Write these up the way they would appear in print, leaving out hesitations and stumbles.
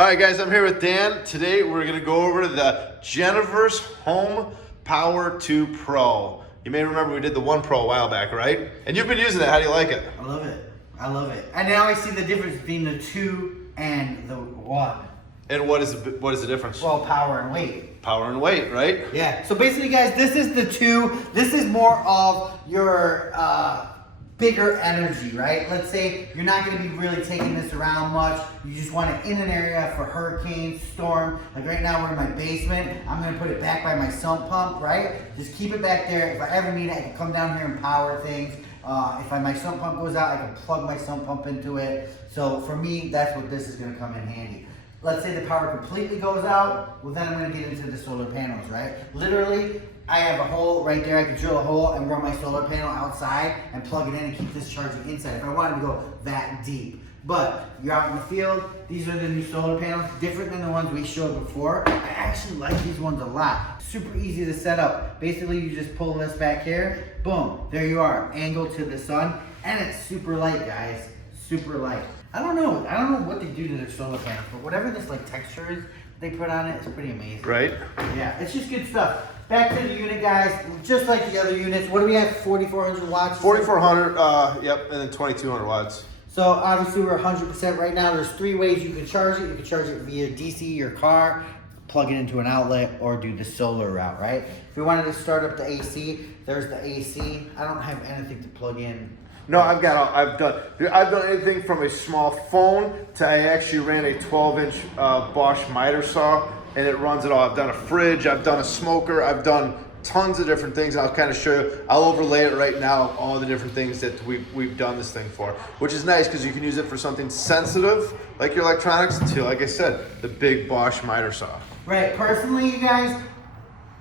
All right, guys, I'm here with Dan. Today, we're going to go over the Geneverse Homepower 2 Pro. You may remember we did the 1 Pro a while back, right? And you've been using it. How do you like it? I love it. I love it. And now I see the difference between the 2 and the 1. And what is the difference? Well, power and weight. Power and weight, right? Yeah. So basically, guys, this is the 2. This is more of your bigger energy, right? Let's say you're not going to be really taking this around much. You just want it in an area for hurricane, storm. Like right now, we're in my basement. I'm going to put it back by my sump pump, right? Just keep it back there. If I ever need it, I can come down here and power things. If my sump pump goes out, I can plug my sump pump into it. So for me, that's what this is going to come in handy. Let's say the power completely goes out, well then I'm going to get into the solar panels, right? Literally, I have a hole right there. I can drill a hole and run my solar panel outside and plug it in and keep this charging inside if I wanted to go that deep. But you're out in the field, these are the new solar panels, different than the ones we showed before. I actually like these ones a lot. Super easy to set up. Basically, you just pull this back here, boom, there you are, angled to the sun, and it's super light, guys, super light. I don't know what they do to their solar panels, but whatever this like texture is they put on it, it's pretty amazing. Right? Yeah, it's just good stuff. Back to the unit, guys. Just like the other units, what do we have? 4,400 watts? 4,400, yep, and then 2,200 watts. So obviously we're 100% right now. There's 3 ways you can charge it. You can charge it via DC, your car, plug it into an outlet, or do the solar route, right? If we wanted to start up the AC, there's the AC. I don't have anything to plug in. No, I've done anything from a small phone to I actually ran a 12-inch Bosch miter saw, and it runs it all. I've done a fridge, I've done a smoker, I've done tons of different things. I'll kind of show you. I'll overlay it right now, all the different things that we've done this thing for, which is nice because you can use it for something sensitive like your electronics to, like I said, the big Bosch miter saw. Right. Personally, you guys,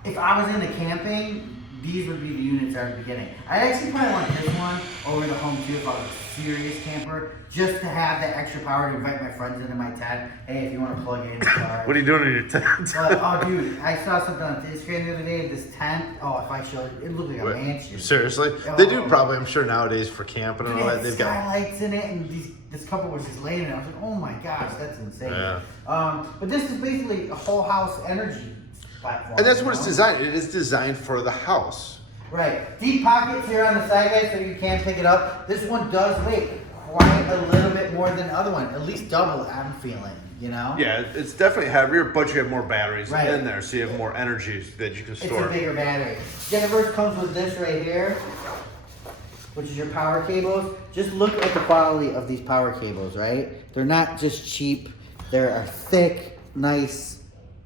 if I was into camping, these would be the units at the beginning. I actually probably want this one over the Home 2 if I was a serious camper, just to have that extra power to invite my friends into my tent. Hey, if you want to plug in, sorry. What are you doing in your tent? Oh, dude, I saw something on Instagram the other day. This tent. Oh, if I showed it, it looked like a mansion. Seriously? Oh, They do probably, I'm sure nowadays for camping and all that. They've got skylights in it, and this couple was just laying in it. I was like, oh my gosh, that's insane. Yeah. But this is basically a whole house energy platform. And that's what it's designed. It is designed for the house. Right. Deep pockets here on the side, guys, so you can pick it up. This one does weigh quite a little bit more than the other one. At least double, I'm feeling, you know? Yeah, it's definitely heavier, but you have more batteries Right. in there, so you have more energy that you can store. It's a bigger battery. Geneverse comes with this right here, which is your power cables. Just look at the quality of these power cables, right? They're not just cheap. They're thick, nice,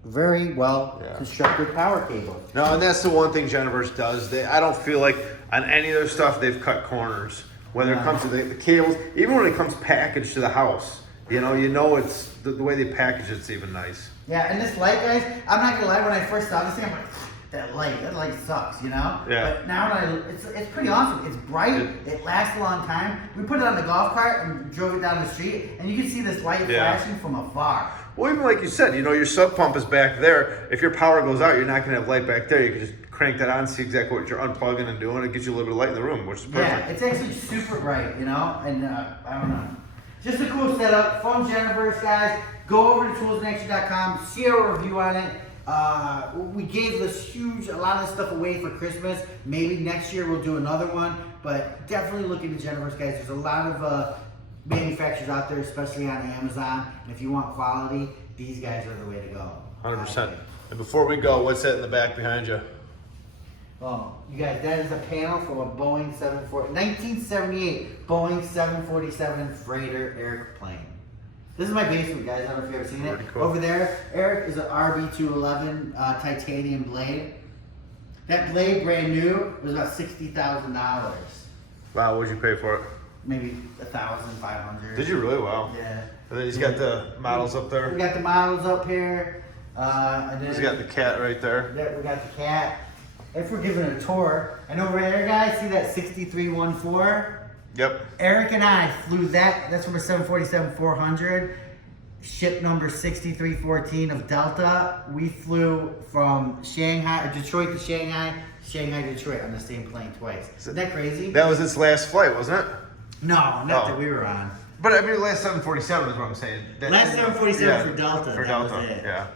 very well constructed power cable. No, and that's the one thing Geneverse does. I don't feel like on any of their stuff they've cut corners. Whether it comes to the cables, even when it comes packaged to the house, you know it's the way they package it's even nice. Yeah, and this light, guys, I'm not gonna lie, when I first saw this thing, I'm like, that light sucks, you know? Yeah. But now it's pretty awesome. It's bright, it lasts a long time. We put it on the golf cart and drove it down the street, and you can see this light flashing from afar. Well, even like you said, your sub pump is back there. If your power goes out, you're not going to have light back there. You can just crank that on, see exactly what you're unplugging and doing. It gets you a little bit of light in the room, which is perfect. Yeah, it's actually super bright, you know? And I don't know. Just a cool setup from Geneverse, guys. Go over to toolsinaction.com, see our review on it. We gave a lot of this stuff away for Christmas. Maybe next year we'll do another one, but definitely look into Geneverse, guys. There's a lot of manufacturers out there, especially on Amazon. And if you want quality, these guys are the way to go. 100%. And before we go, what's that in the back behind you? Well, you guys, that is a panel from a Boeing 1978 Boeing 747 freighter airplane. This is my basement, guys. I don't know if you've ever seen it. Cool. Over there, Eric, is an RB211 titanium blade. That blade, brand new, was about $60,000. Wow, what'd you pay for it? Maybe $1,500. Did you really? Wow. Yeah. And then he's got the models up there. We got the models up here. And then He's got the cat right there. Yeah, we got the cat. If we're giving it a tour, and over there, guys, see that 6314? Yep. Eric and I flew that. That's from a 747-400. Ship number 6314 of Delta. We flew from Detroit to Shanghai, Detroit on the same plane twice. Isn't that crazy? That was its last flight, wasn't it? No, not that we were on. But I mean, last 747 is what I'm saying. Last 747 for Delta. For that Delta, was it. yeah.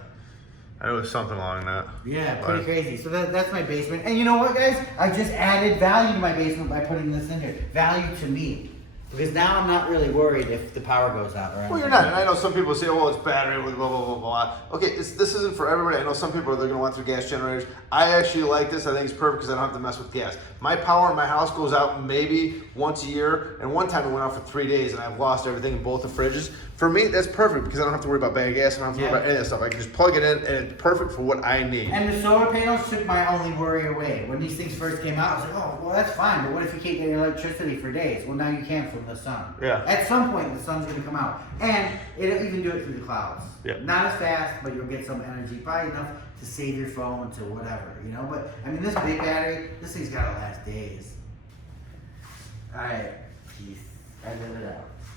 I know it was something along that. Yeah, pretty crazy. So that's my basement. And you know what, guys? I just added value to my basement by putting this in here. Value to me. Because now I'm not really worried if the power goes out. Or Well, you're not. And I know some people say, oh, it's battery, blah, blah, blah, blah, blah. Okay, this isn't for everybody. I know some people, they're going to want their gas generators. I actually like this. I think it's perfect because I don't have to mess with gas. My power in my house goes out maybe once a year. And one time it went out for 3 days and I've lost everything in both the fridges. For me, that's perfect because I don't have to worry about bad gas. I don't have to worry about any of that stuff. I can just plug it in and it's perfect for what I need. And the solar panels took my only worry away. When these things first came out, I was like, oh, well, that's fine. But what if you can't get electricity for days? Well, now you can from the sun. Yeah. At some point, the sun's going to come out. And it'll even do it through the clouds. Yeah. Not as fast, but you'll get some energy. Probably enough to save your phone to whatever, you know? But, I mean, this big battery, this thing's got to last days. All right. Peace. I live it out.